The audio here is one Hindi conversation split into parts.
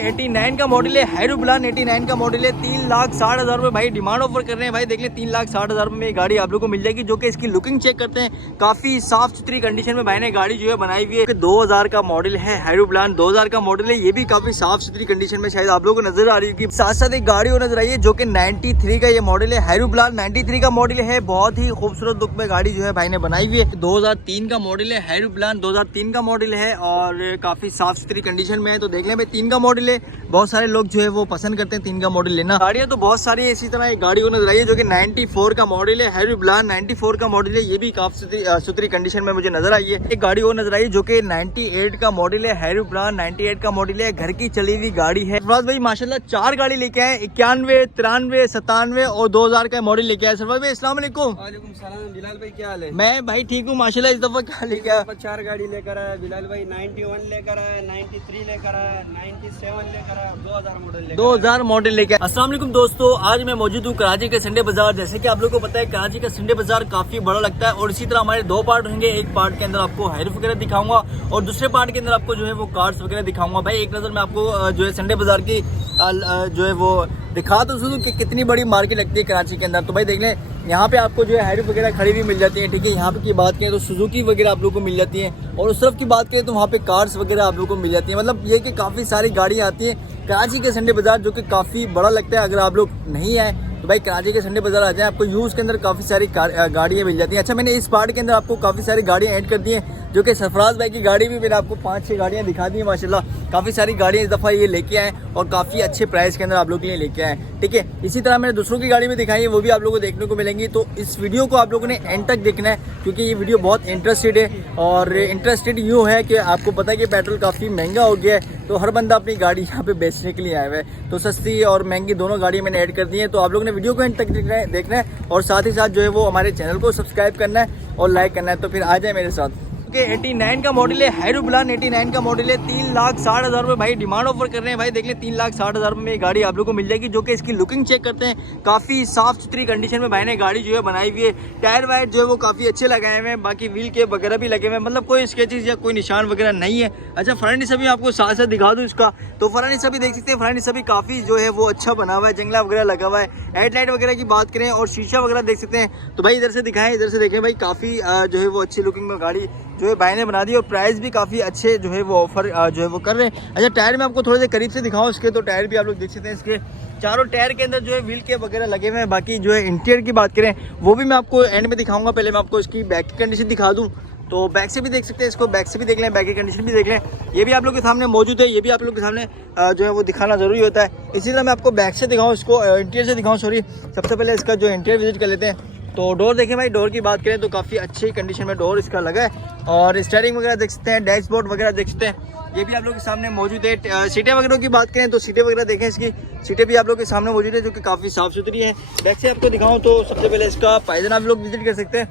89 का मॉडल है, हैरुप्लान 89 का मॉडल है। 3,60,000 रुपए भाई डिमांड ऑफर कर रहे हैं। भाई देख ले 3,60,000 रुपए में गाड़ी आप लोग को मिल जाएगी, जो कि इसकी लुकिंग चेक करते हैं, काफी साफ सुथरी कंडीशन में भाई ने गाड़ी जो है बनाई हुई है। 2000 का मॉडल है, हैरुप्लान 2000 का मॉडल है, ये भी काफी साफ सुथरी कंडीशन में शायद आप लोगों को नजर आ रही है। साथ साथ एक गाड़ी और नजर आई है जो कि 93 का ये मॉडल है, हैरुप्लान 93 का मॉडल है। बहुत ही खूबसूरत लुक में गाड़ी जो है भाई ने बनाई हुई है। 2003 का मॉडल है, हैरुप्लान 2003 का मॉडल है और काफी साफ सुथरी कंडीशन में है। तो देख लें भाई 3 का मॉडल है, बहुत सारे लोग जो है वो पसंद करते हैं 3 का मॉडल लेना। गाड़ियां तो बहुत सारी है, इसी तरह एक गाड़ी को नजर आई है जो कि 94 का मॉडल है, हैरुप्लान 94 का मॉडल है, ये भी काफी सुथरी कंडीशन में मुझे नजर आई है। एक गाड़ी और नजर आई है जो कि 98 का मॉडल है, हैरुप्लान 98 का मॉडल है, घर की चली हुई गाड़ी है। सरफराज भाई माशाल्लाह 4 गाड़ी लेके आए, 91, 93, 97 और 2000 का मॉडल लेके आए। सरफराज भाई अस्सलाम वालेकुम। वालेकुम सलाम। बिलाल भाई क्या हाल है? मैं भाई ठीक हूँ माशाल्लाह। इस दफा क्या लेके आया? 4 गाड़ी लेकर आया बिलाल भाई। 91 लेकर आया, 93 लेकर आया, 97 लेकर आया, 2000 मॉडल 2000 मॉडल लेके। अस्सलाम वालेकुम दोस्तों, आज मैं मौजूद हूँ कराची के संडे बाजार। जैसे कि आप लोगों को पता है कराची का संडे बाजार काफी बड़ा लगता है और इसी तरह हमारे 2 पार्ट होंगे। एक पार्ट के अंदर आपको हैरुफ वगैरह दिखाऊंगा और दूसरे पार्ट के अंदर आपको जो है वो कार्स वगैरह दिखाऊंगा। भाई एक नजर में आपको जो है संडे बाजार की जो है वो दिखा तो दूं कि कितनी बड़ी मार्केट लगती है कराची के अंदर। तो भाई देख लें यहाँ पे आपको जो है हैरुफ वगैरह खड़ी हुई मिल जाती है, ठीक है। यहाँ पे की बात करें तो सुजुकी वगैरह आप लोगों को मिल जाती है और उस तरफ की बात करें तो वहाँ पे कार्स वगैरह आप लोगों को मिल जाती है। मतलब ये कि काफ़ी सारी गाड़ियाँ आती हैं कराची के संडे बाजार, जो कि काफ़ी बड़ा लगता है। अगर आप लोग नहीं आए तो भाई कराची के संडे बाजार आ जाए, आपको यूज़ के अंदर काफ़ी सारी गाड़ियाँ मिल जाती हैं। अच्छा, मैंने इस पार्ट के अंदर आपको काफ़ी सारी गाड़ियाँ ऐड कर दी हैं, जो कि सरफराज भाई की गाड़ी भी मैंने आपको 5-6 गाड़ियाँ दिखा दी हैं माशाल्लाह। काफ़ी सारी गाड़ियाँ इस दफ़ा ये लेके आए और काफ़ी अच्छे प्राइस के अंदर आप लोग के लिए लेके आए, ठीक है। इसी तरह मैंने दूसरों की गाड़ी भी दिखाई है, वो भी आप लोगों को देखने को मिलेंगी। तो इस वीडियो को आप लोगों ने एंड तक देखना है, क्योंकि ये वीडियो बहुत इंटरेस्टेड है। और इंटरेस्टेड यूँ है कि आपको पता है कि पेट्रोल काफ़ी महंगा हो गया है, तो हर बंदा अपनी गाड़ी यहाँ पे बेचने के लिए आया हुआ है। तो सस्ती और महंगी दोनों गाड़ियाँ मैंने ऐड कर दी हैं। तो आप लोगों ने वीडियो को एंड तक देखना है और साथ ही साथ जो है वो हमारे चैनल को सब्सक्राइब करना है और लाइक करना है। तो फिर आ जाए मेरे साथ। 89 का मॉडल है, हैरुप्लान 89 का मॉडल है। 3,60,000 रुपए भाई डिमांड ऑफर कर रहे हैं। भाई देख ले 3,60,000 रुपए में ये गाड़ी आप लोग को मिल जाएगी, जो कि इसकी लुकिंग चेक करते हैं, काफी साफ सुथरी कंडीशन में भाई ने गाड़ी जो है बनाई हुई है। टायर वायर जो है वो काफी अच्छे लगाए हुए हैं, बाकी व्हील के वगैरह भी लगे हुए हैं, मतलब कोई स्केचेस या कोई निशान वगैरह नहीं है। अच्छा, फ्रंट हिस्सा भी आपको साथ साथ दिखा दूँ इसका। तो फ्रंट हिस्सा भी देख सकते हैं, फ्रंट हिस्सा भी काफी जो है वो अच्छा बना हुआ है, जंगला वगैरह लगा हुआ है। हेडलाइट वगैरह की बात करें और शीशा वगैरह देख सकते हैं। तो भाई इधर से दिखाएं, इधर से देखें भाई, काफी जो है वो अच्छी लुकिंग में गाड़ी जो है भाई ने बना दी और प्राइस भी काफ़ी अच्छे जो है वो ऑफर जो है वो कर रहे हैं। अच्छा, टायर में आपको थोड़े से करीब से दिखाऊं इसके, तो टायर भी आप लोग देख सकते हैं। इसके चारों टायर के अंदर जो है व्हील के वगैरह लगे हुए हैं। बाकी जो है इंटीरियर की बात करें वो भी मैं आपको एंड में दिखाऊंगा। पहले मैं आपको इसकी बैक की कंडीशन दिखा दूँ, तो बैक से भी देख सकते हैं इसको, बैक से भी देख लें, बैक की कंडीशन भी देख लें। ये भी आप लोग के सामने मौजूद है, ये भी आप लोग के सामने जो है वो दिखाना ज़रूरी होता है। इसीलिए मैं आपको बैक से दिखाऊँ, इसको इंटीरियर से दिखाऊँ, सॉरी। सबसे पहले इसका जो इंटीरियर विजिट कर लेते हैं। तो डोर देखें भाई, डोर की बात करें तो काफ़ी अच्छी कंडीशन में डोर इसका लगा है और स्टीयरिंग वगैरह देख सकते हैं, डैशबोर्ड वगैरह देख सकते हैं, ये भी आप लोग के सामने मौजूद है। सीटें वगैरह की बात करें तो सीटें वगैरह देखें, इसकी सीटें भी आप लोग के सामने मौजूद है, जो कि काफ़ी साफ़ सुथरी है। बैक से आपको दिखाऊँ तो सबसे पहले इसका पायदान आप लोग विजिट कर सकते हैं,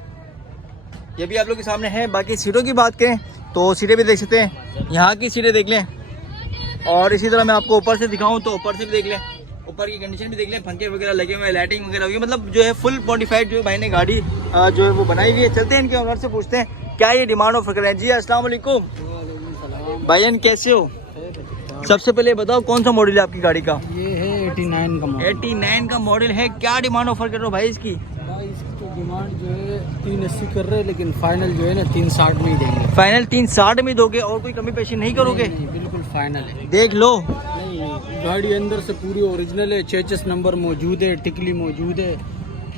ये भी आप लोग के सामने है। बाकी सीटों की बात करें तो सीटें भी देख सकते हैं, यहाँ की सीटें देख लें। और इसी तरह मैं आपको ऊपर से दिखाऊँ तो ऊपर से भी देख लें, ऊपर की कंडीशन भी देख लें, पंखे वगैरह लगे हुए हैं, लाइटिंग वगैरह हुई, मतलब जो है फुल मॉडिफाइड जो भाई ने गाड़ी जो है वो बनाई हुई है। चलते हैं इनके ओनर से पूछते हैं क्या ये डिमांड ऑफर कर रहे हैं। जी अस्सलाम वालेकुम भाईजान, कैसे हो? सबसे पहले बताओ कौन सा मॉडल है आपकी गाड़ी का? ये है 89 का मॉडल। 89 का मॉडल है, क्या डिमांड ऑफर कर रहे हो भाई इसकी? भाई इसकी तो डिमांड जो है 380 कर रहे हैं, लेकिन फाइनल जो है ना 360 में ही देंगे। फाइनल 360 में दोगे और कोई कमी पेशी नहीं करोगे? नहीं, बिल्कुल फाइनल है। देख लो, नहीं, गाड़ी अंदर से पूरी ओरिजिनल है, चेचस नंबर मौजूद है, टिकली मौजूद है,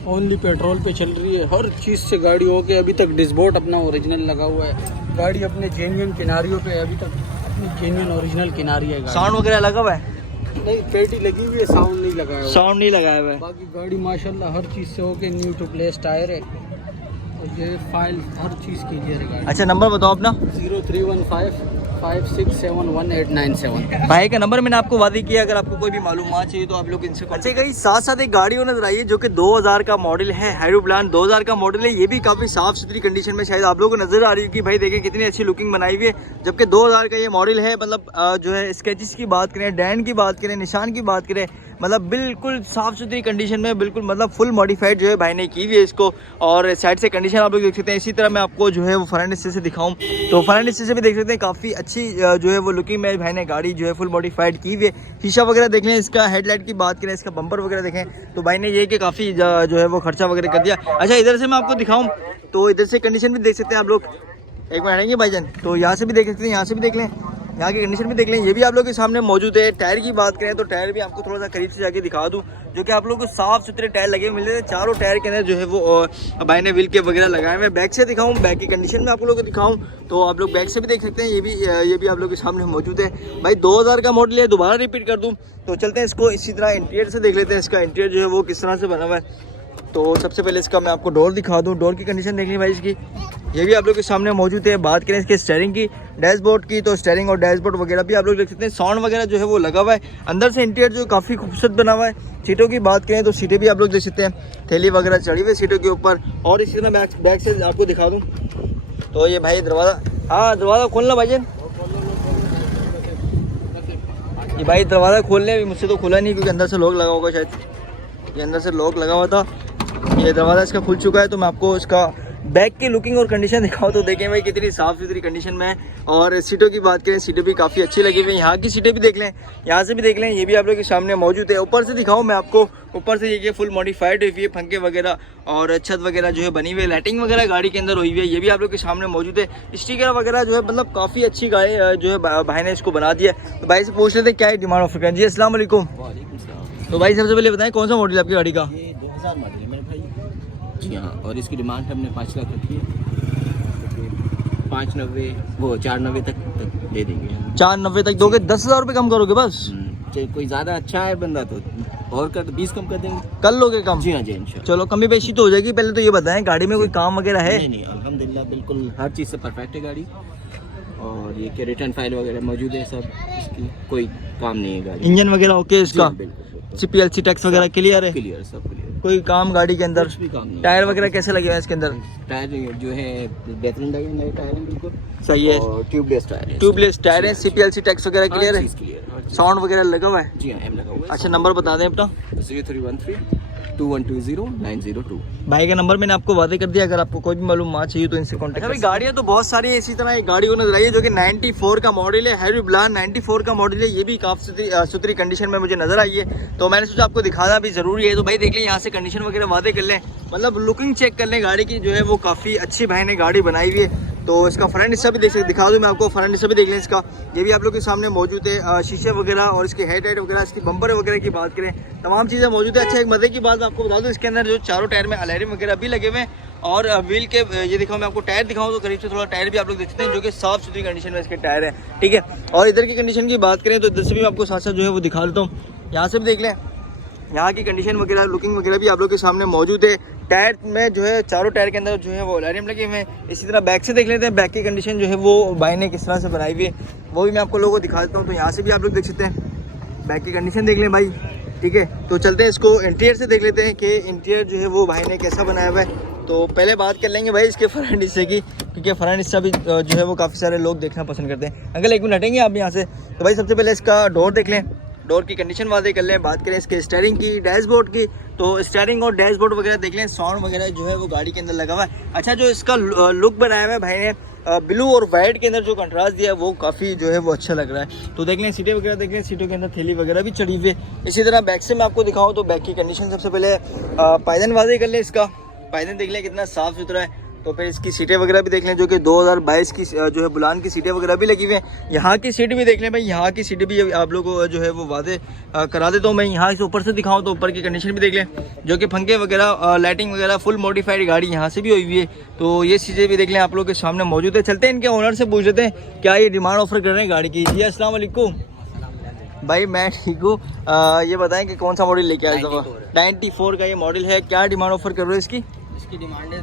ओनली पेट्रोल पे चल रही है, हर चीज़ से गाड़ी हो के अभी तक डिस्बोर्ड अपना ओरिजिनल लगा हुआ है। गाड़ी अपने जेन्युइन किनारियों पे अभी तक अपनी जेन्युइन ओरिजिनल किनारी है। साउंड वगैरह लगा हुआ है? नहीं, पेटी लगी हुई है, साउंड नहीं लगाया हुआ। साउंड नहीं लगाया हुआ है। बाकी गाड़ी माशाल्लाह हर चीज़ से होके न्यू टू प्लेस टायर है और ये फाइल हर चीज़ क्लियर है गाड़ी। अच्छा, नंबर बताओ अपना। 031556711897। भाई का नंबर मैंने आपको वादी किया, अगर आपको कोई भी मालूमात चाहिए तो आप लोग इनसे। अच्छा गई साथ साथ एक गाड़ी नजर आई है जो कि 2000 का मॉडल है, हैरुप्लान 2000 का मॉडल है। ये भी काफी साफ सुथरी कंडीशन में शायद आप लोगों को नजर आ रही है कि भाई देखिए कितनी अच्छी लुकिंग बनाई हुई है, जबकि 2000 का ये मॉडल है। मतलब जो है स्केचेस की बात करें, डैन की बात करें, निशान की बात करें, मतलब बिल्कुल साफ सुथरी कंडीशन में, बिल्कुल मतलब फुल मॉडिफाइड जो है भाई ने की हुई है इसको। और साइड से कंडीशन आप लोग देख सकते हैं। इसी तरह मैं आपको जो है वो फ्रंट हिस्से से दिखाऊं तो फ्रंट हिस्से से भी देख सकते हैं, काफ़ी अच्छी जो है वो लुकिंग में भाई ने गाड़ी जो है फुल मॉडिफाइड की हुई है। शीशा वगैरह देख लें, इसका हेडलाइट की बात करें, इसका बम्पर वगैरह देखें तो भाई ने ये कि काफ़ी जो है वो खर्चा वगैरह कर दिया। अच्छा इधर से मैं आपको दिखाऊँ तो इधर से कंडीशन भी देख सकते हैं आप लोग। एक मिनट आएंगे भाईजान, तो यहाँ से भी देख सकते हैं, यहाँ से भी देख लें, यहाँ की कंडीशन भी देख लें। ये भी आप लोग के सामने मौजूद है। टायर की बात करें तो टायर भी आपको थोड़ा सा करीब से जाके दिखा दूँ, जो कि आप लोगों को साफ सुथरे टायर लगे मिल रहे हैं। चारों टायर के अंदर जो है वो भाई ने व्हील के वगैरह लगाए हुए हैं। बैक से दिखाऊँ, बैक की कंडीशन में आप लोगों को दिखाऊँ तो आप लोग बैक से भी देख सकते हैं। ये भी आप लोग के सामने मौजूद है। भाई 2000 का मॉडल है। दोबारा रिपीट कर दूँ तो चलते हैं इसको इसी तरह इंटीरियर से देख लेते हैं। इसका इंटीरियर जो है वो किस तरह से बना हुआ है। तो सबसे पहले इसका मैं आपको डोर दिखा दूँ। डोर की कंडीशन देख ली भाई इसकी, ये भी आप लोग के सामने मौजूद है। बात करें इसके स्टीयरिंग की, डैशबोर्ड की, तो स्टीयरिंग और डैशबोर्ड वगैरह भी आप लोग देख सकते हैं। साउंड वगैरह जो है वो लगा हुआ है। अंदर से इंटीरियर जो काफ़ी खूबसूरत बना हुआ है। सीटों की बात करें तो सीटें भी आप लोग देख सकते हैं, थैली वगैरह चढ़ी हुई सीटों के ऊपर। और इसी तरह बैक से आपको दिखा दूँ तो ये भाई दरवाज़ा, हाँ दरवाज़ा खोलना भाईजान, ये भाई दरवाज़ा खोलने मुझसे तो खुला नहीं क्योंकि अंदर से लॉक लगा होगा शायद। ये अंदर से लॉक लगा हुआ था, ये दरवाज़ा इसका खुल चुका है। तो मैं आपको इसका बैक की लुकिंग और कंडीशन दिखाऊं तो देखें भाई कितनी साफ़ सुथरी कंडीशन में है। और सीटों की बात करें, सीटें भी काफ़ी अच्छी लगी हुई हैं। यहाँ की सीटें भी देख लें, यहाँ से भी देख लें, ये भी आप लोग के सामने मौजूद है। ऊपर से दिखाऊं मैं आपको, ऊपर से ये फुल मॉडिफाइड हुई है, पंखे वगैरह और छत वगैरह जो है बनी हुई है। लाइटिंग वगैरह गाड़ी के अंदर हुई हुई है, ये भी आप लोग के सामने मौजूद है। स्टिकर वगैरह जो है मतलब काफ़ी अच्छी गाड़ी जो है भाई ने इसको बना दिया। तो भाई से पूछ लेते क्या डिमांड ऑफर करें। जी अस्सलाम वालेकुम। तो भाई सबसे पहले बताएं कौन सा मॉडल है आपकी गाड़ी का? ये 2000 मॉडल है मेरे भाई जी हाँ, और इसकी डिमांड हमने 5 लाख रखी है। 590 वो 490 तक दे देंगे। 490 तक दोगे? 10,000 रुपये कम करोगे बस? चाहे कोई ज़्यादा अच्छा है बंदा तो और कर 20 कम कर देंगे। कर लोगे कम? जी हाँ जी इंशाल्लाह। चलो कमी बेशी तो हो जाएगी। पहले तो ये बताएं गाड़ी में कोई काम वगैरह है? नहीं अल्हम्दुलिल्लाह बिल्कुल हर चीज़ से परफेक्ट है गाड़ी। और ये कि रिटर्न फाइल वगैरह मौजूद है सब, इसकी कोई काम नहीं है गाड़ी। इंजन वगैरह ओके इसका? CPLC टैक्स वगैरह क्लियर है? क्लियर, सब क्लियर, कोई काम गाड़ी के अंदर? कुछ भी काम नहीं। टायर वगैरह कैसे लगे हैं इसके अंदर? टायर जो है बेहतरीन लगे, नए टायर हैं बिल्कुल सही है, और ट्यूबलेस टायर है। ट्यूबलेस टायर है। CPLC टैक्स वगैरह क्लियर है? साउंड वगैरह लगा हुआ है? जी हाँ एम लगा हुआ है। अच्छा नंबर बता दें अपना। 0313-2120-902। भाई का नंबर मैंने आपको वादे कर दिया, अगर आपको कोई भी मालूमात चाहिए तो इनसे कॉन्टैक्ट। भाई गाड़ियाँ तो बहुत सारी है, इसी तरह एक गाड़ी को नजर आई है जो कि 94 का मॉडल है। हैरी ब्लान 94 का मॉडल है। ये भी काफ़ी सुथरी कंडीशन में मुझे नजर आई है, तो मैंने सोचा आपको दिखाना भी जरूरी है। तो भाई देख लें, यहाँ से कंडीशन वगैरह वादे कर लें, मतलब लुकिंग चेक कर लें गाड़ी की, जो है वो काफ़ी अच्छी भाई ने गाड़ी बनाई हुई है। तो इसका फ्रंट हिस्सा भी दिखा दूँ मैं आपको। फ्रंट हिस्सा भी देख लें इसका, ये भी आप लोग के सामने मौजूद है। शीशे वगैरह और इसके हेडलाइट वगैरह, इसकी बम्पर वगैरह की बात करें, तमाम चीज़ें मौजूद है। अच्छा एक मजे की बात मैं आपको बता दूँ, इसके अंदर जो चारों टायर में अलार्म वगैरह भी लगे हुए हैं। और व्हील के ये दिखाऊँ मैं आपको, टायर दिखाऊँ तो करीब से थोड़ा टायर भी आप लोग देख सकते हैं, जो कि साफ सुथरी कंडीशन में इसके टायर है। ठीक है, और इधर की कंडीशन की बात करें तो इधर से भी आपको साथ साथ जो है वो दिखा देता हूँ। यहाँ से भी देख लें, यहाँ की कंडीशन वगैरह लुकिंग वगैरह भी आप लोग के सामने मौजूद है। टायर में जो है चारों टायर के अंदर जो है वो अलार्म लगे हुए हैं। इसी तरह बैक से देख लेते हैं, बैक की कंडीशन जो है वो भाई ने किस तरह से बनाई हुई है, वो भी मैं आपको लोगों को दिखा देता हूँ। तो यहाँ से भी आप लोग देख सकते हैं, बैक की कंडीशन देख लें भाई। ठीक है, तो चलते हैं इसको इंटीरियर से देख लेते हैं कि इंटीरियर जो है वो भाई ने कैसा बनाया हुआ है। तो पहले बात कर लेंगे भाई इसके फ्रंट हिस्से की, क्योंकि फ्रंट हिस्सा भी जो है वो काफ़ी सारे लोग देखना पसंद करते हैं। अंकल एक मिनट हटेंगे आप यहाँ से। तो भाई सबसे पहले इसका डोर देख लें, डोर की कंडीशन वादे कर लें। बात करें इसके स्टीयरिंग की, डैशबोर्ड की, तो स्टीयरिंग और डैशबोर्ड वगैरह देख लें। साउंड वगैरह जो है वो गाड़ी के अंदर लगा हुआ है। अच्छा जो इसका लुक बनाया हुआ है भाई ने, ब्लू और वाइट के अंदर जो कंट्रास्ट दिया है वो काफ़ी जो है वो अच्छा लग रहा है। तो देख लें, सीटें वगैरह देख लें, सीटों के अंदर थैली वगैरह भी चढ़ी हुई है। इसी तरह बैक से मैं आपको दिखाऊँ तो बैक की कंडीशन सबसे पहले पायदान वादे कर लें। इसका पायदान देख लें कितना साफ़ सुथरा है। तो फिर इसकी सीटें वगैरह भी देख लें, जो कि 2022 की जो है बुलान की सीटें वगैरह भी लगी हुई हैं। यहाँ की सीट भी देख लें भाई, यहाँ की सीटें भी आप लोगों को जो है वो वादे करा देता हूँ मैं। यहाँ से ऊपर से दिखाऊँ तो ऊपर की कंडीशन भी देख लें, जो कि पंखे वगैरह, लाइटिंग वगैरह फुल मॉडिफाइड गाड़ी यहाँ से भी हुई हुई है। तो ये चीज़ें भी देख लें, आप लोग के सामने मौजूद है। चलते हैं इनके ओनर से पूछ लेते हैं क्या ये डिमांड ऑफर कर रहे हैं गाड़ी की। जी अस्सलाम वालेकुम। भाई मैं ठीक हूँ, ये बताएं कि कौन सा मॉडल लेके आए? 94 का ये मॉडल है, क्या डिमांड ऑफर कर रहे हो इसकी? इसकी डिमांड है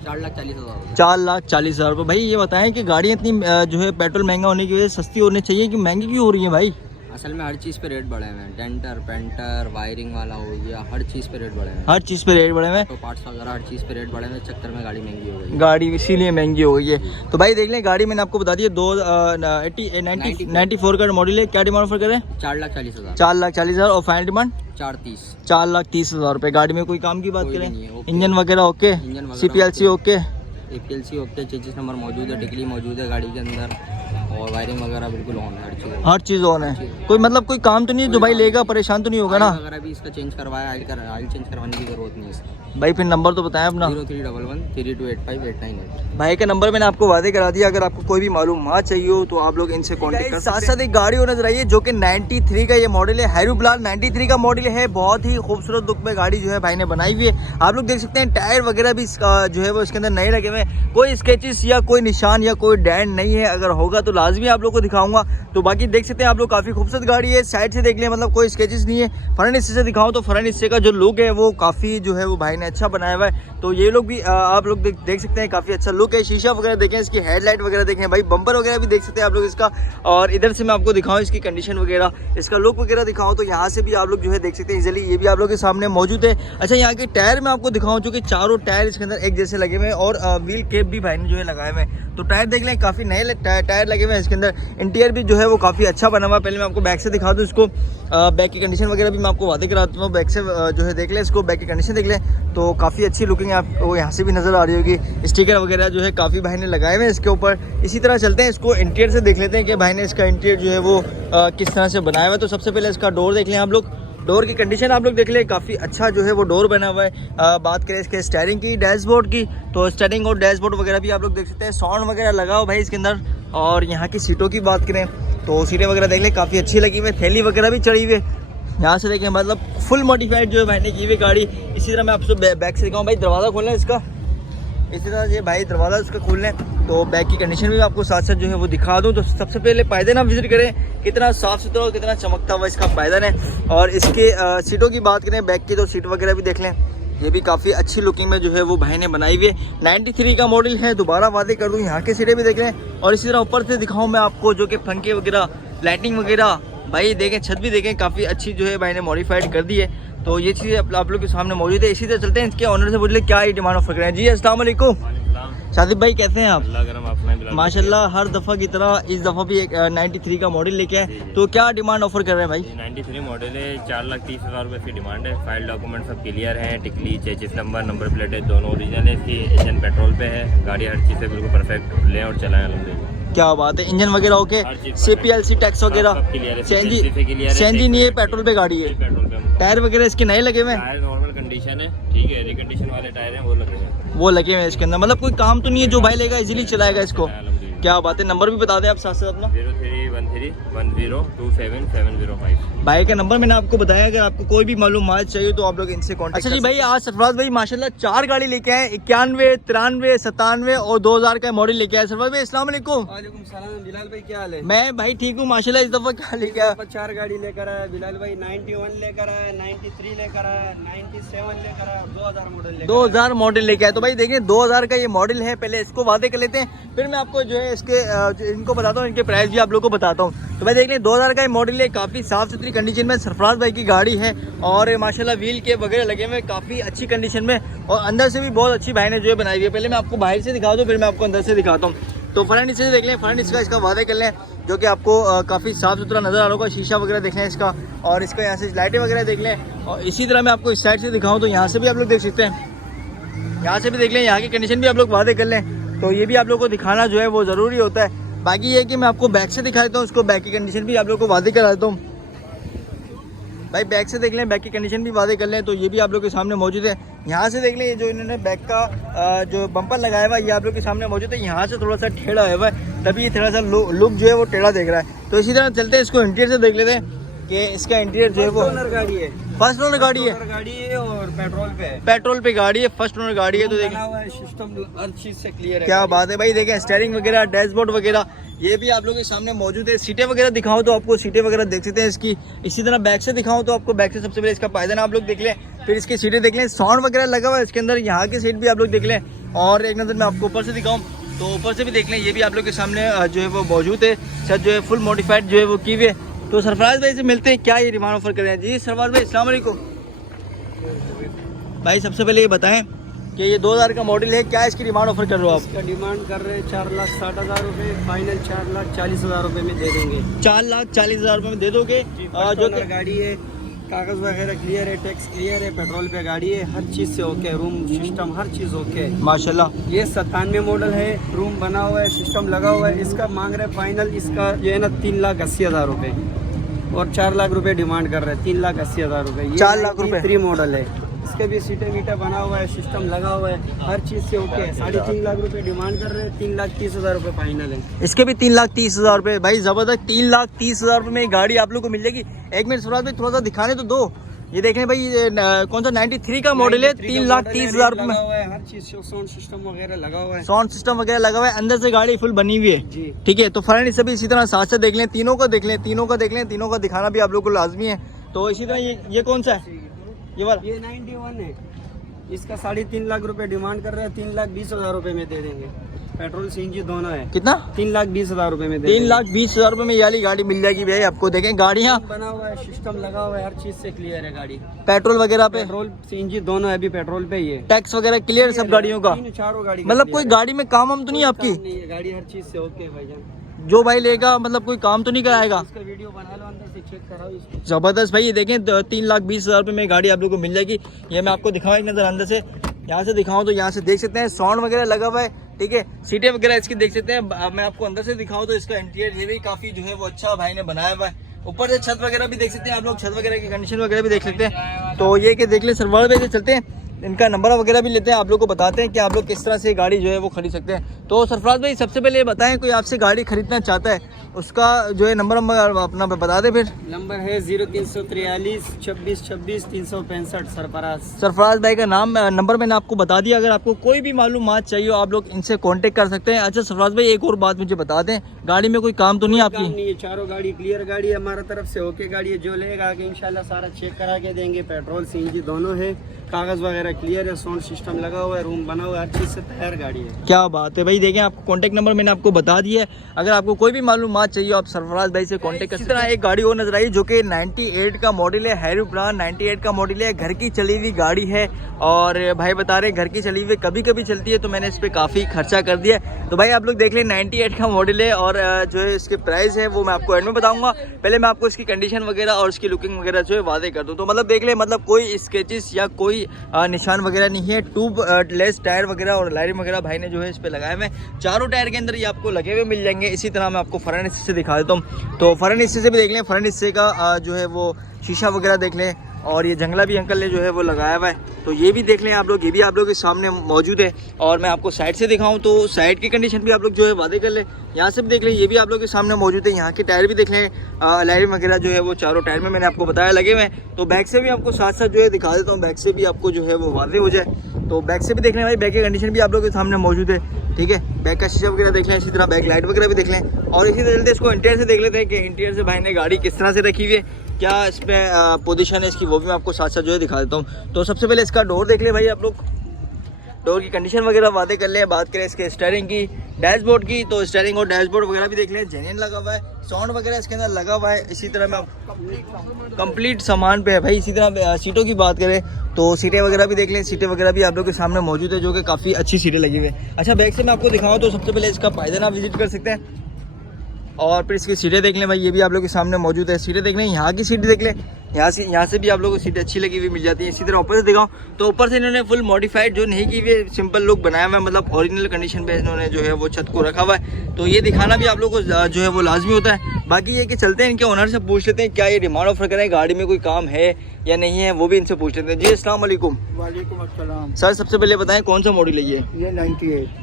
4,40,000। 4,40,000 रुपये। भाई ये बताएं कि गाड़ी इतनी जो है पेट्रोल महंगा होने की वजह से सस्ती होनी चाहिए कि महंगी क्यों हो रही है भाई? असल में हर चीज़ पे रेट बढ़े हुए हैं, डेंटर पेंटर वायरिंग वाला हो गया, हर चीज़ पे रेट बढ़े हुए हैं। हर चीज़ पे रेट बढ़े हुए हैं, तो पार्ट्स वगैरह हर चीज़ पे रेट बढ़े हुए, चक्कर में गाड़ी महंगी हो गई। गाड़ी इसीलिए महंगी हो गई है। तो भाई देख लें, गाड़ी मैंने आपको बता दी है 94 का मॉडल है। क्या डिमांड ऑफर करें? 4,40,000। 4,40,000 और फाइनल डिमांड 4,30,000। 4,30,000 रुपये। गाड़ी में कोई काम की बात कोई करें? नहीं है, ओके। इंजन वगैरह ओके, इंजन वगैरह CPLC okay, APLC okay, chassis number मौजूद है, टिकली मौजूद है गाड़ी के अंदर। और वायरिंग वगैरह बिल्कुल ऑन है, हर चीज़ ऑन है। कोई मतलब कोई काम तो नहीं है जो भाई लेगा परेशान तो नहीं होगा ना? वगैरह भी इसका चेंज करवाया, ऑयल चेंज करवाने की जरूरत नहीं है इसका। भाई फिर नंबर तो बताएं अपना। 0311328589। भाई का नंबर मैंने आपको वादे करा दिया, अगर आपको कोई भी मालूमात चाहिए हो तो आप लोग इनसे कॉन्टेक्ट कर सकते हैं। साथ साथ एक गाड़ी और नजर आई है जो कि 93 का ये मॉडल है, हैरू ब्लाल 93 का मॉडल है। बहुत ही खूबसूरत लुक में गाड़ी जो है भाई ने बनाई हुई है। आप लोग देख सकते हैं टायर वगैरह भी जो है वो इसके अंदर नए लगे हुए हैं। कोई स्केचेस या कोई निशान या कोई डेंट नहीं है, अगर होगा तो लाजमी आप लोग को दिखाऊंगा। तो बाकी देख सकते हैं आप लोग, काफी खूबसूरत गाड़ी है। साइड से देख लें, मतलब कोई स्केचेस नहीं है। फ्रंट हिस्से से दिखाऊं तो फ्रंट हिस्से का जो लुक है वो काफी जो है वो भाई ने अच्छा बनाया हुआ है। तो ये लोग भी आप लोग देख सकते हैं, काफी अच्छा लुक है। शीशा वगैरह देखें, इसकी हेडलाइट वगैरह देखें भाई, बम्पर वगैरह भी देख सकते हैं आप लोग इसका। और इधर से मैं आपको दिखाऊं इसकी कंडीशन वगैरह, इसका लुक वगैरह दिखाऊं तो यहाँ से भी आप लोग जो है देख सकते हैं इजीली। ये भी आप लोग के सामने मौजूद है। अच्छा, यहाँ के टायर मैं आपको दिखाऊं, जो कि चारों टायर इसके अंदर एक जैसे लगे हुए हैं और व्हील कैप भी भाई ने जो है लगाए हुए हैं। तो टायर देख लें, काफी नए टायर लगे हुए हैं इसके अंदर। इंटीरियर भी जो है वो काफी अच्छा बना हुआ है। पहले मैं आपको बैक से दिखा दूँ इसको, बैक की कंडीशन वगैरह भी मैं आपको वादे कराता हूँ। बैक से जो है देख लें इसको, बैक की कंडीशन देख लें तो काफ़ी अच्छी लुकिंग आपको यहाँ से भी नज़र आ रही होगी। स्टिकर वगैरह जो है काफ़ी भाई ने लगाए हुए हैं इसके ऊपर। इसी तरह चलते हैं, इसको इंटीरियर से देख लेते हैं कि भाई ने इसका इंटीरियर जो है वो किस तरह से बनाया हुआ है। तो सबसे पहले इसका डोर देख लें आप लोग, डोर की कंडीशन आप लोग देख लें, काफ़ी अच्छा जो है वो डोर बना हुआ है। बात करें इसके स्टीयरिंग की, डैशबोर्ड की, तो स्टीयरिंग और डैशबोर्ड वगैरह भी आप लोग देख सकते हैं। साउंड वगैरह लगा हो भाई इसके अंदर। और यहाँ की सीटों की बात करें तो सीटें वगैरह देख लें, काफ़ी अच्छी लगी हुई है। थैली वगैरह भी चढ़ी हुई है। यहाँ से देखें, मतलब फुल मॉडिफाइड जो है भाई ने की हुई गाड़ी। इसी तरह मैं आपसे बैक से दिखाऊँ भाई, दरवाज़ा खोलना है इसका, इसी तरह ये भाई दरवाज़ा उसका खोल लें तो बैक की कंडीशन भी आपको साथ साथ जो है वो दिखा दूँ। तो सबसे पहले पायदान आप विजिट करें, कितना साफ़ सुथरा और कितना चमकता हुआ इसका पायदान है। और इसके सीटों की बात करें बैक की, तो सीट वगैरह भी देख लें, ये भी काफ़ी अच्छी लुकिंग में जो है वो भाई ने बनाई हुई है। 93 का मॉडल है, दोबारा वादे कर दूँ, यहाँ के सीटें भी देख लें। और इसी तरह ऊपर से दिखाऊँ मैं आपको, जो कि पंखे वगैरह, लाइटिंग वगैरह भाई देखें, छत भी देखें, काफ़ी अच्छी जो है भाई ने मॉडिफाइड कर दी है। तो ये चीज़ आप लोग के सामने मौजूद है। इसी तरह चलते हैं, इसके ऑनर से पूछ क्या ही डिमांड ऑफर करें। जी अस्सलाम वालेकुम शादिब भाई, कैसे हैं आप? माशाल्लाह, हर दफ़ा की तरह इस दफ़ा भी एक 93 का मॉडल लेके आए, तो क्या डिमांड ऑफर कर रहे हैं भाई? 93 मॉडल है, 4,30,000 रुपये की डिमांड है। फाइल डॉक्यूमेंट सब क्लियर हैं, टिकली, चेचिस नंबर प्लेट है, दोनों ओरिजिनल है। इसकी इंजन पेट्रोल पे है, गाड़ी हर चीज़ से बिल्कुल परफेक्ट लें और चलाएं अलहमदुलिल्लाह। क्या बात है, इंजन वगैरह ओके, CPLC टैक्स वगैरह, सीएनजी नहीं है, पेट्रोल पे गाड़ी है। पेट्रोल पे टायर वगैरह इसके नए लगे हुए हैं? टायर नॉर्मल कंडीशन है, ठीक है, रिकंडीशन वाले टायर हैं, वो लगे हुए हैं। वो लगे हुए हैं इसके अंदर, मतलब कोई काम तो नहीं है, जो भाई लेगा इजीली चलाएगा इसको। अलहमदुलिल्लाह। क्या बात है, नंबर भी बता दें आप साथ साथ अपना। 031310277705। भाई का नंबर मैंने आपको बताया, अगर आपको कोई भी मालूमात चाहिए तो आप लोग इनसे कॉन्टेक्ट। अच्छा जी भाई, आज सरफराज भाई माशाल्लाह 4 गाड़ी लेके आए, 91, 93, 97 और 2000 का मॉडल लेके आए। सरफराज भाई अस्सलाम वालेकुम। वालेकुम सलाम। बिलाल भाई क्या हाल है? मैं भाई ठीक हूँ माशाल्लाह। इस दफा क्या लेके आया? 4 गाड़ी लेकर आया बिलाल भाई। 91 लेकर आया, 93 लेकर आया, 97 लेकर आया, 2000 मॉडल 2000 मॉडल लेके आए। तो भाई देखिए 2000 का ये मॉडल है, पहले इसको वादे कर लेते हैं, फिर मैं आपको जो है इसके इनको बताता हूँ, इनके प्राइस भी आप लोग को बताता हूँ। तो भाई देख लें 2000 का ये मॉडल है, काफ़ी साफ़ सुथरी कंडीशन में सरफराज भाई की गाड़ी है। और माशाल्लाह व्हील के वगैरह लगे हुए काफ़ी अच्छी कंडीशन में, और अंदर से भी बहुत अच्छी भाई ने जो है बनाई हुई है। पहले मैं आपको बाहर से दिखा दूँ, फिर मैं आपको अंदर से दिखाता हूँ। तो फ्रंट से देख लें, फ्रंट इसका वादे कर लें, जो कि आपको काफ़ी साफ़ सुथरा नज़र आ रहा होगा। शीशा वगैरह देख लें इसका, और इसका यहाँ से लाइटें वगैरह देख लें। और इसी तरह मैं आपको इस साइड से दिखाऊँ तो यहाँ से भी आप लोग देख सकते हैं, यहाँ से भी देख लें, यहाँ की कंडीशन भी आप लोग वादे कर लें। तो ये भी आप लोग को दिखाना जो है वो ज़रूरी होता है। बाकी ये है कि मैं आपको बैक से दिखा देता हूँ, उसको बैक की कंडीशन भी आप लोग को वादे करा देता हूँ। भाई बैक से देख लें, बैक की कंडीशन भी वादे कर लें, तो ये भी आप लोग के सामने मौजूद है। यहाँ से देख लें, ये जो इन्होंने बैक का जो बम्पर लगाया हुआ है ये आप लोग के सामने मौजूद है। यहाँ से थोड़ा सा टेढ़ा हुआ है, तभी ये थोड़ा सा लुक जो है वो टेढ़ा देख रहा है। तो इसी तरह चलते हैं, इसको इंटीरियर से देख लेते हैं कि इसका इंटीरियर जो है वो गाड़ी है, फर्स्ट ओनर गाड़ी है, गाड़ी है और पेट्रोल पे गाड़ी है, फर्स्ट ओनर गाड़ी है। तो देखें सिस्टम हर चीज से क्लियर है। क्या बात है भाई, देखें स्टीयरिंग वगैरह, डैशबोर्ड वगैरह ये भी आप लोगों के सामने मौजूद है। सीटें वगैरह दिखाऊं तो आपको सीटें वगैरह देख सकते हैं इसकी। इसी तरह बैक से दिखाऊं तो आपको बैक से सबसे पहले इसका पायदान आप लोग देख लें, फिर इसकी सीटें देख लें, साउंड वगैरह लगा हुआ है इसके अंदर, यहाँ की सीट भी आप लोग देख लें। और एक नज़र मैं आपको ऊपर से दिखाऊँ तो ऊपर से भी देख लें, ये भी आप लोग के सामने जो है वो मौजूद है। सर जो है फुल मॉडिफाइड जो है वो की हुई है। तो सरफराज भाई से मिलते हैं, क्या ये डिमांड ऑफर कर रहे हैं। जी सरफराज भाई अस्सलाम वालेकुम। भाई सबसे पहले ये बताएं कि ये 2000 का मॉडल है, क्या इसकी डिमांड ऑफर कर रहे हो आप? इसका डिमांड कर रहे हैं 4,60,000 रुपये, फाइनल 4,40,000 रुपये में दे देंगे। 4,40,000 रुपये में दे दोगे? जो कि गाड़ी है, कागज वगैरह क्लियर है, टैक्स क्लियर है, पेट्रोल पे गाड़ी है, हर चीज से ओके, रूम सिस्टम हर चीज ओके है। माशाल्लाह। ये 97 मॉडल है, रूम बना हुआ है, सिस्टम लगा हुआ है। इसका मांग रहे फाइनल, इसका जो है ना 3,80,000 रुपए और 4 लाख रुपए डिमांड कर रहे हैं। 3,80,000 रुपए, 4 लाख रुपए। 3 मॉडल है। इसके भी सीटें वीटें बना हुआ है, सिस्टम लगा हुआ है, हर चीज से ओके है। 3.5 लाख रुपए डिमांड कर रहे हैं, 3,30,000 रुपए फाइनल है। इसके भी 3,30,000 रुपए। भाई जबरदस्त, 3,30,000 रुपए में ये गाड़ी आप लोग को मिल जाएगी। एक मिनट सुराज भाई थोड़ा सा दिखाने तो दो। ये देखें भाई, ये कौन सा 93 का मॉडल है, 3,30,000 रुपए में। लगा हुआ है, हर चीज साउंड सिस्टम वगैरह लगा हुआ है। साउंड सिस्टम वगैरह लगा हुआ है, अंदर से गाड़ी फुल बनी हुई है जी। ठीक है। तो फ्रेंड इसे भी इसी तरह साथ साथ देख लें, तीनों का देख लें, तीनों का देख लें, तीनों का दिखाना भी आप लोग को लाजमी है। तो इसी तरह ये कौन सा है, ये वाला? ये 91 है। इसका 3.5 लाख रुपए डिमांड कर रहे हैं, 3,20,000 रुपए में दे देंगे। पेट्रोल सीएनजी दोनों है। कितना? 3,20,000 रुपए में दे 3,20,000 रुपए में ये वाली गाड़ी मिल जाएगी भाई आपको। देखें गाड़ियाँ बना हुआ है, सिस्टम लगा हुआ है, हर चीज से क्लियर है गाड़ी। पेट्रोल वगैरह पे, पेट्रोल सीएनजी दोनों है, अभी पेट्रोल पे ही है। टैक्स वगैरह क्लियर सब गाड़ियों का? चारों गाड़ी मतलब कोई गाड़ी में काम हम तो नहीं है आपकी? नहीं है, गाड़ी हर चीज से ओके भाईजान। जो भाई लेगा मतलब कोई काम तो नहीं कराएगा? इसका वीडियो बना लो, अंदर से चेक कराओ इसको। जबरदस्त भाई। ये देखें 3,20,000 रुपए में गाड़ी आप लोग को मिल जाएगी। ये मैं आपको दिखाऊँ एक नजर अंदर से, यहाँ से दिखाऊँ तो यहाँ से देख सकते हैं साउंड वगैरह लगा हुआ है ठीक है। सीटें वगैरह इसकी देख सकते हैं। अब मैं आपको अंदर से दिखाऊँ तो इसका इंटीरियर ये भी काफी जो है वो अच्छा भाई ने बनाया हुआ है। ऊपर से छत वगैरह भी देख सकते हैं आप लोग, छत वगैरह की कंडीशन वगैरह भी देख सकते हैं। तो ये कि देख लें सरवाल भाई से चलते हैं, इनका नंबर वगैरह भी लेते हैं, आप लोग को बताते हैं कि आप लोग किस तरह से गाड़ी जो है वो खरीद सकते हैं। तो सरफराज भाई सबसे पहले ये बताएं, कोई आपसे गाड़ी खरीदना चाहता है उसका जो है नंबर अपना बता दें। फिर नंबर है 0343 26 26 365 सरफराज। सरफराज भाई का नाम नंबर मैंने आपको बता दिया। अगर आपको कोई भी मालूमात चाहिए आप लोग इनसे कांटेक्ट कर सकते हैं। अच्छा सरफराज भाई एक और बात मुझे बता दें, गाड़ी में कोई काम तो नहीं आपकी? नहीं है, चारों गाड़ी क्लियर गाड़ी है, हमारा तरफ से ओके गाड़ी है। जो लेगा आगे इंशाल्लाह सारा चेक करा के देंगे। पेट्रोल सीएनजी दोनों है, कागज वगैरह क्लियर है, साउंड सिस्टम लगा हुआ है, रूम बना हुआ है, हर चीज से तैयार गाड़ी है। क्या बात है भाई। देखें आपको कांटेक्ट नंबर मैंने आपको बता दिया है। अगर आपको कोई भी मालूमात चाहिए आप सरफराज भाई से कांटेक्ट कर सकते हैं। एक गाड़ी और नजर आई जो कि 98 का मॉडल है, हैरुप्रान 98 का मॉडल है, घर की चली हुई गाड़ी है। और भाई बता रहे घर की चली हुई कभी कभी चलती है, तो मैंने इस पर काफ़ी खर्चा कर दिया। तो भाई आप लोग देख लें 98 का मॉडल है और जो है इसके प्राइस है वो मैं आपको एंड में बताऊंगा। पहले मैं आपको इसकी कंडीशन वगैरह और इसकी लुकिंग वगैरह जो है वादे कर दूँ। तो मतलब देख लें, मतलब कोई स्केचेस या कोई निशान वगैरह नहीं है। ट्यूब लेस टायर वगैरह और लाइटिंग वगैरह भाई ने जो है इस पे लगाए हुए। चारों टायर के अंदर ये आपको लगे हुए मिल जाएंगे। इसी तरह मैं आपको फ्रंट हिस्से से दिखा देता हूँ। तो फ्रंट हिस्से से भी देख लें, फ्रंट हिस्से का जो है वो शीशा वगैरह देख लें। और ये जंगला भी अंकल ने जो है वो लगाया हुआ है, तो ये भी देख लें आप लोग, ये भी आप लोग के सामने मौजूद है। और मैं आपको साइड से दिखाऊं तो साइड की कंडीशन भी आप लोग जो है वादे कर लें। यहाँ से भी देख लें, ये भी आप लोग के सामने मौजूद है। यहाँ के टायर भी देख लें, लाइटिंग वगैरह जो है वो चारों टायर में मैंने आपको बताया लगे हुए हैं। तो बैक से भी आपको साथ साथ जो है दिखा देता हूँ, बैक से भी आपको जो है वो वादे हो जाए। तो बैक से भी देख लें भाई, बैक की कंडीशन भी आप लोग के सामने मौजूद है ठीक है। बैक का शीशा वगैरह देख लें, इसी तरह बैक लाइट वगैरह भी देख लें। और इसी तरह चलते इसको इंटीरियर से देख लेते हैं कि इंटीरियर से भाई ने गाड़ी किस तरह से रखी हुई है, क्या इसमें पोजीशन है इसकी, वो भी मैं आपको साथ साथ जो है दिखा देता हूँ। तो सबसे पहले इसका डोर देख ले भाई आप लोग, डोर की कंडीशन वगैरह वादे कर ले। बात करें इसके स्टीयरिंग की, डैशबोर्ड की, तो स्टीयरिंग और डैशबोर्ड वगैरह भी देख लें, जेन्युइन लगा हुआ है, साउंड वगैरह इसके अंदर लगा हुआ है। इसी तरह मैं कंप्लीट सामान पे है भाई। इसी तरह सीटों की बात करें तो सीटें वगैरह भी देख लें, सीटें वगैरह भी आप लोग के सामने मौजूद है जो कि काफ़ी अच्छी सीटें लगी हुई है। अच्छा बैक से मैं आपको दिखाऊँ तो सबसे पहले इसका पायदान आप विजिट कर सकते हैं और फिर इसकी सीटें देख लें भाई, ये भी आप लोग के सामने मौजूद है। सीटें देख लें, यहाँ की सीट देख लें, यहाँ से भी आप लोगों को सीटें अच्छी लगी हुई मिल जाती है। इसी तरह ऊपर से दिखाऊं तो ऊपर से इन्होंने फुल मॉडिफाइड जो नहीं की हुई सिंपल लुक बनाया हुआ है, मतलब ओरिजिनल कंडीशन पे इन्होंने जो है वो छत को रखा हुआ है। तो ये दिखाना भी आप लोग को जो है वो लाजमी होता है। बाकी ये कि चलते हैं इनके ओनर से पूछ लेते हैं क्या ये डिमांड ऑफर करें, गाड़ी में कोई काम है या नहीं है, वो भी इनसे पूछ लेते हैं। जी अस्सलाम वालेकुम। वालेकुम अस्सलाम। सर सबसे पहले बताएं कौन सा मॉडल है ये?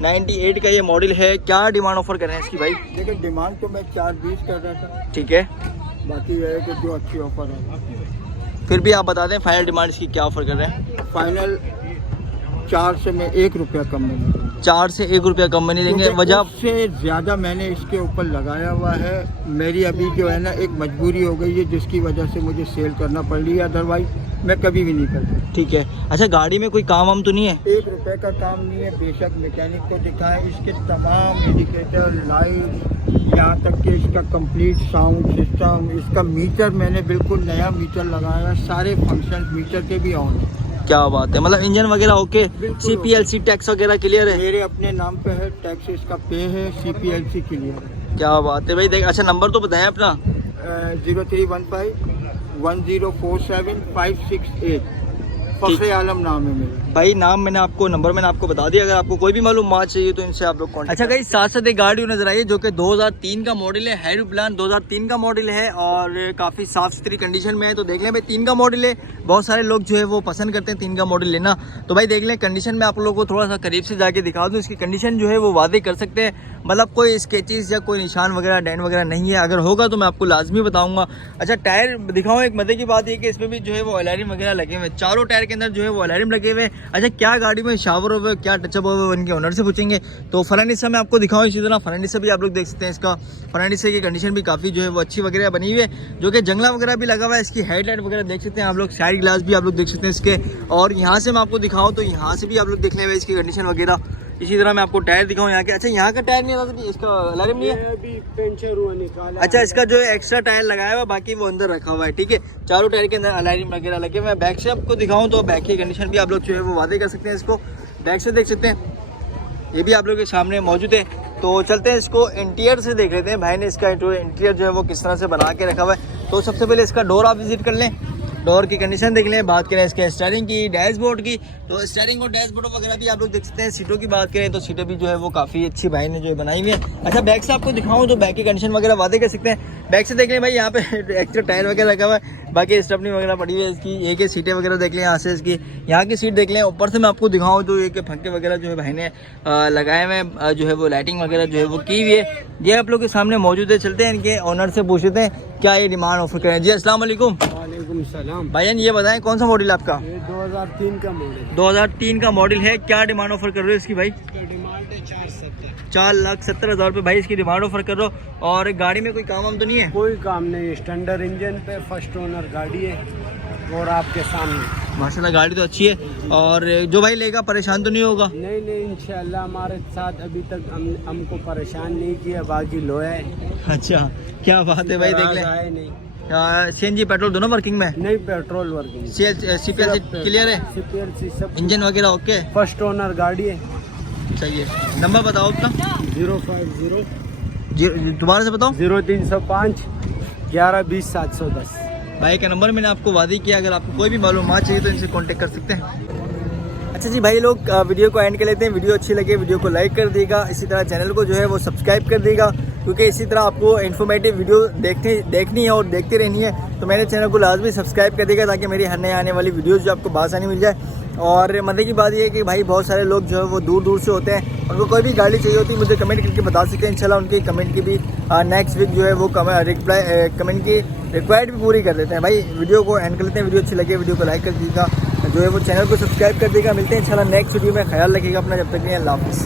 98 का ये मॉडल है, क्या डिमांड ऑफर कर रहे हैं इसकी भाई? देखिए डिमांड तो मैं 420 कर रहा था, ठीक है, बाकी ये है कि जो अच्छी ऑफर है। फिर भी आप बता दें फाइनल डिमांड इसकी क्या ऑफर कर रहे हैं? फाइनल 4 से मैं 1 रुपया कम नहीं दूंगा। 4 से 1 रुपया कम नहीं देंगे? वजह से ज़्यादा मैंने इसके ऊपर लगाया हुआ है। मेरी अभी जो है ना एक मजबूरी हो गई है जिसकी वजह से मुझे सेल करना पड़ रही है, अदरवाइज मैं कभी भी नहीं करता। ठीक है। अच्छा गाड़ी में कोई काम हम तो नहीं है? 1 रुपये का काम नहीं है, बेशक मैकेनिक को दिखाएं। इसके तमाम इंडिकेटर, लाइट, यहाँ तक कि इसका कंप्लीट साउंड सिस्टम, इसका मीटर मैंने बिल्कुल नया मीटर लगाया है, सारे फंक्शन मीटर के भी ऑन है। क्या बात है, मतलब इंजन वगैरह ओके, CPLC टैक्स वगैरह क्लियर है? मेरे अपने नाम पे है, टैक्स इसका पे है, CPLC क्लियर है। क्या बात है भाई। देख अच्छा नंबर तो बताएं अपना। 0315 1047-568। फखरे आलम नाम है मेरा। भाई नाम मैंने आपको, नंबर मैंने आपको बता दिया। अगर आपको कोई भी मालूमात चाहिए तो इनसे आप लोग कॉन्टेक्ट। अच्छा गाइस, साथ साथ एक गाड़ी नजर आई है जो कि 2003 का मॉडल है। हैरोप्लान 2003 का मॉडल है और काफ़ी साफ़ सुथरी कंडीशन में है। तो देख लें भाई, 3 का मॉडल है। बहुत सारे लोग जो है वो पसंद करते हैं 3 का मॉडल लेना। तो भाई देख लें कंडीशन में आप लोगों को थोड़ा सा करीब से जाके दिखा दूँ। इसकी कंडीशन जो है वो वादे कर सकते हैं, मतलब कोई स्केचेस या कोई निशान वगैरह, डेंट वगैरह नहीं है। अगर होगा तो मैं आपको लाजमी बताऊंगा। अच्छा टायर दिखाऊँ, एक मजे की बात ये कि इसमें भी जो है वो अलार्म वगैरह लगे हुए हैं। चारों टायर के अंदर जो है वो अलार्म लगे हुए हैं। अच्छा क्या गाड़ी में शावर हुए, क्या टचअप हुए, उनके ओनर से पूछेंगे। तो फ्रंट हिस्सा में आपको दिखाऊँ, इसी तरह फ्रंट हिस्सा भी आप लोग देख सकते हैं। इसका फ्रंट हिस्से की कंडीशन भी काफ़ी जो है वो अच्छी वगैरह बनी हुई है, जो कि जंगला वगैरह भी लगा हुआ है। इसकी हेडलाइट वगैरह देख सकते हैं आप लोग, साइड ग्लास भी आप लोग देख सकते हैं इसके। और यहाँ से मैं आपको दिखाऊँ तो यहाँ से भी आप लोग देख लें इसकी कंडीशन वगैरह। इसी तरह मैं आपको टायर दिखाऊँ यहाँ के। अच्छा यहाँ का टायर नहीं आता, इसका अलार्म नहीं है अभी पंचर हुआ निकाला। अच्छा इसका जो है एक्स्ट्रा टायर लगाया हुआ है, बाकी वो अंदर रखा हुआ है। ठीक है, चारों टायर के अंदर अलार्म वगैरह लगे हुए हैं। बैक से आपको दिखाऊं तो बैक की कंडीशन भी आप लोग जो है वो वादे कर सकते हैं। इसको बैक से देख सकते हैं, ये भी आप लोग के सामने मौजूद है। तो चलते हैं इसको इंटीरियर से देख लेते हैं। भाई ने इसका इंटीरियर जो है वो किस तरह से बना के रखा हुआ है। तो सबसे पहले इसका डोर आप विजिट कर लें, डोर की कंडीशन देख लें। बात करें इसके स्टीयरिंग की, डैशबोर्ड की, तो स्टीयरिंग और डैशबोर्ड वगैरह भी आप लोग देख सकते हैं। सीटों की बात करें तो सीटें भी जो है वो काफ़ी अच्छी भाई ने जो है बनाई हुई है। अच्छा बैक से आपको दिखाऊं तो बैक की कंडीशन वगैरह वादे कर सकते हैं। बैक से देख लें भाई, यहाँ पे एक्स्ट्रा टायर वगैरह रखा हुआ है, बाकी स्टपनी वगैरह पड़ी हुई है इसकी। एक एक सीटें वगैरह देख लें यहाँ से, इसकी यहाँ की सीट देख लें। ऊपर से मैं आपको दिखाऊँ तो एक फंके वगैरह जो है भाई ने लगाए हुए हैं, जो है वो लाइटिंग वगैरह जो है वो की हुई है। ये आप लोग के सामने मौजूद है। चलते हैं इनके ऑनर से पूछते हैं क्या ये डिमांड ऑफर करें। जी अस्सलाम वालेकुम। वालेकुम सलाम। भाईजान ये बताएं कौन सा मॉडल है आपका? ये 2003 का मॉडल। 2003 का मॉडल है। क्या डिमांड ऑफर कर रहे हो इसकी भाई? इसका डिमांड है 470। 4,70,000 रुपये भाई इसकी डिमांड ऑफर कर रहे हो। और गाड़ी में कोई काम वाम तो नहीं है? कोई काम नहीं, स्टैंडर्ड इंजन पे फर्स्ट ओनर गाड़ी है और आपके सामने माशाल्लाह गाड़ी तो अच्छी है। और जो भाई लेगा परेशान तो नहीं होगा? नहीं इंशाल्लाह हमारे साथ अभी तक हमको परेशान नहीं किया, बाकी लो है। अच्छा क्या बात है भाई, देख लें। आए नहीं, CNG पेट्रोल दोनों वर्किंग में? नहीं पेट्रोल वर्किंग, CPLC क्लियर है, CPLC सब, इंजन वगैरह ओके? फर्स्ट ओनर गाड़ी है। चाहिए नंबर बताओ अपना। 050 दोबारा से बताओ। 0305 1120 710। भाई का नंबर मैंने आपको वादी किया। अगर आपको कोई भी मालूमात चाहिए तो इनसे कांटेक्ट कर सकते हैं। अच्छा जी भाई लोग वीडियो को एंड कर लेते हैं। वीडियो अच्छी लगे वीडियो को लाइक कर देगा, इसी तरह चैनल को जो है वो सब्सक्राइब कर देगा, क्योंकि इसी तरह आपको इन्फॉर्मेटिव वीडियो देखनी है और देखती रहनी है। तो मेरे चैनल को लाजमी सब्सक्राइब कर देगा ताकि मेरी हर नए आने वाली वीडियोज़ जो आपको बासानी मिल जाए। और मज़े की बात यह है कि भाई बहुत सारे लोग जो है वो दूर दूर से होते हैं, उनको कोई भी गाड़ी चाहिए होती है मुझे कमेंट करके बता सकते हैं। इंशाल्लाह उनकी कमेंट की भी नेक्स्ट वीक जो है वो कमेंट की रिक्वायर्ड भी पूरी कर देते हैं। भाई वीडियो को एंड कर लेते हैं। वीडियो अच्छी लगे वीडियो को लाइक कर दीजिएगा, जो है वो चैनल को सब्सक्राइब कर देगा। मिलते हैं इंशाल्लाह नेक्स्ट वीडियो में। ख्याल रखिएगा अपना, जब तक नहीं अल्लाह हाफ़िज़।